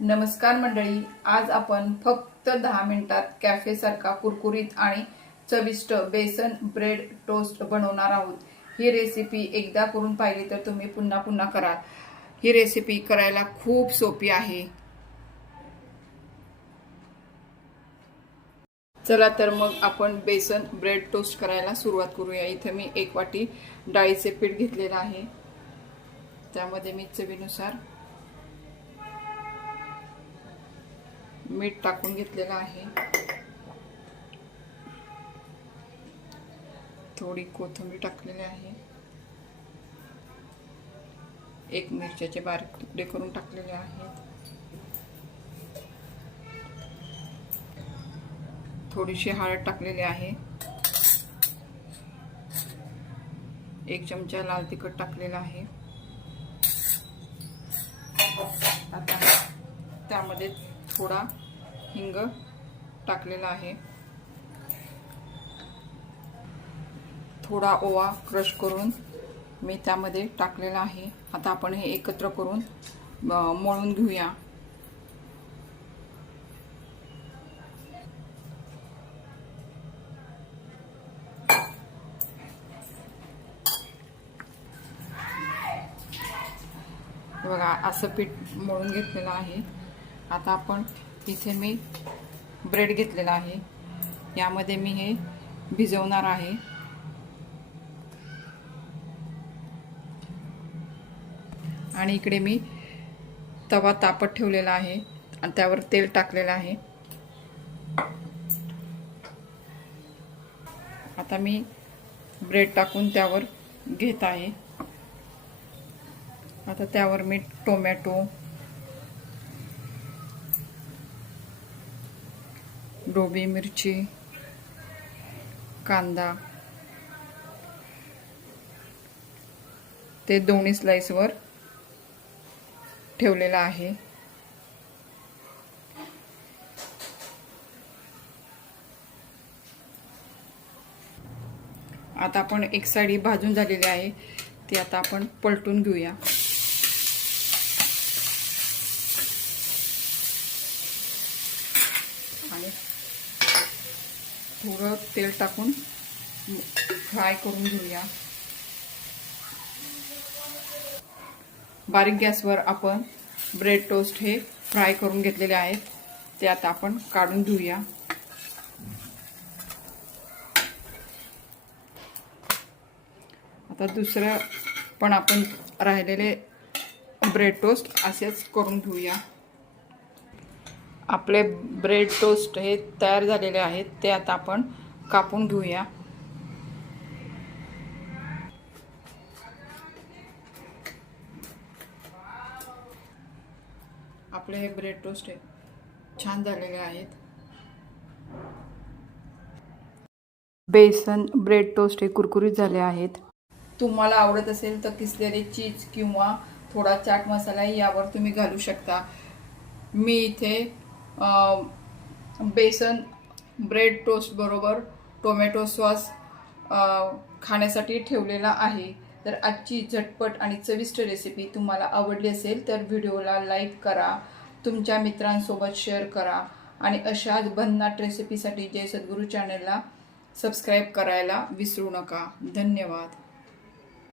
नमस्कार मंडळी, आज आपण फक्त 10 मिनिटात कॅफे सारखा कुरकुरीत आणि चविष्ट बेसन ब्रेड टोस्ट बनवणार आहोत। ही रेसिपी एकदा करून पाहिली तर तुम्ही पुन्हा पुन्हा कराल। ही रेसिपी करायला खूप सोपी आहे। चला तर मग आपण बेसन ब्रेड टोस्ट करायला सुरुवात करूया। इथे मी 1 वाटी डाळीचे पीठ घेतलेले आहे। त्यामध्ये मी चवीनुसार मीठ टाकून घेतलेला आहे। थोडी कोथिंबीर टाकलेली आहे। 1 मिरच्याचे बारीक तुकडे करून टाकलेले आहेत। थोडीशी हळद टाकलेली आहे। 1 चमचा लाल तिखट टाकलेला आहे। आता त्यामध्ये थोडा हिंग टाकलेला आहे। थोडा ओवा क्रश करून मी त्यामध्ये टाकलेला आहे। आता आपण हे एकत्र करून मळून घेऊया। बघा असं पीठ मळून घेतलेलं आहे। आता आपण इथे मी ब्रेड घेतलेला आहे। यामध्ये मी हे भिजवणार आहे। आणि इकडे मी तवा तापत ठेवलेला आहे आणि त्यावर तेल टाकलेलं आहे। आता मी ब्रेड टाकून त्यावर घेत आहे। आता त्यावर मी टोमॅटो, ढोबळी मिरची, कांदा ते दोन्ही स्लाइसवर ठेवलेला आहे। आता आपण एक साइड भाजून झालेली आहे, ती आता आपण पलटून घेऊया। आणि थोडं तेल टाकून फ्राय करून घेऊया। बारीक गॅसवर आपण ब्रेड टोस्ट हे फ्राय करून घेतलेले आहेत, ते आता आपण काढून घेऊया। आता दुसरं पण आपण राहिलेले ब्रेड टोस्ट असेच करून घेऊया। आपले ब्रेड टोस्ट हे तयार झालेले आहेत, ते आता आपण कापून घेऊया। आपले हे ब्रेड टोस्ट छान झालेले आहेत। बेसन ब्रेड टोस्ट हे कुरकुरीत झाले आहेत। तुम्हाला आवडत असेल तर किसलेले चीज किंवा थोडा चाट मसाला यावर तुम्ही घालू शकता। मी इथे बेसन ब्रेड टोस्ट बरोबर टोमॅटो सॉस खाण्यासाठी ठेवलेला आहे। तर आजची झटपट आणि चविष्ट रेसिपी तुम्हाला आवडली असेल तर व्हिडिओला लाईक करा, तुमच्या मित्रांसोबत शेअर करा आणि अशाच भन्नाट रेसिपीसाठी जय सद्गुरू चॅनलला सबस्क्राईब करायला विसरू नका। धन्यवाद।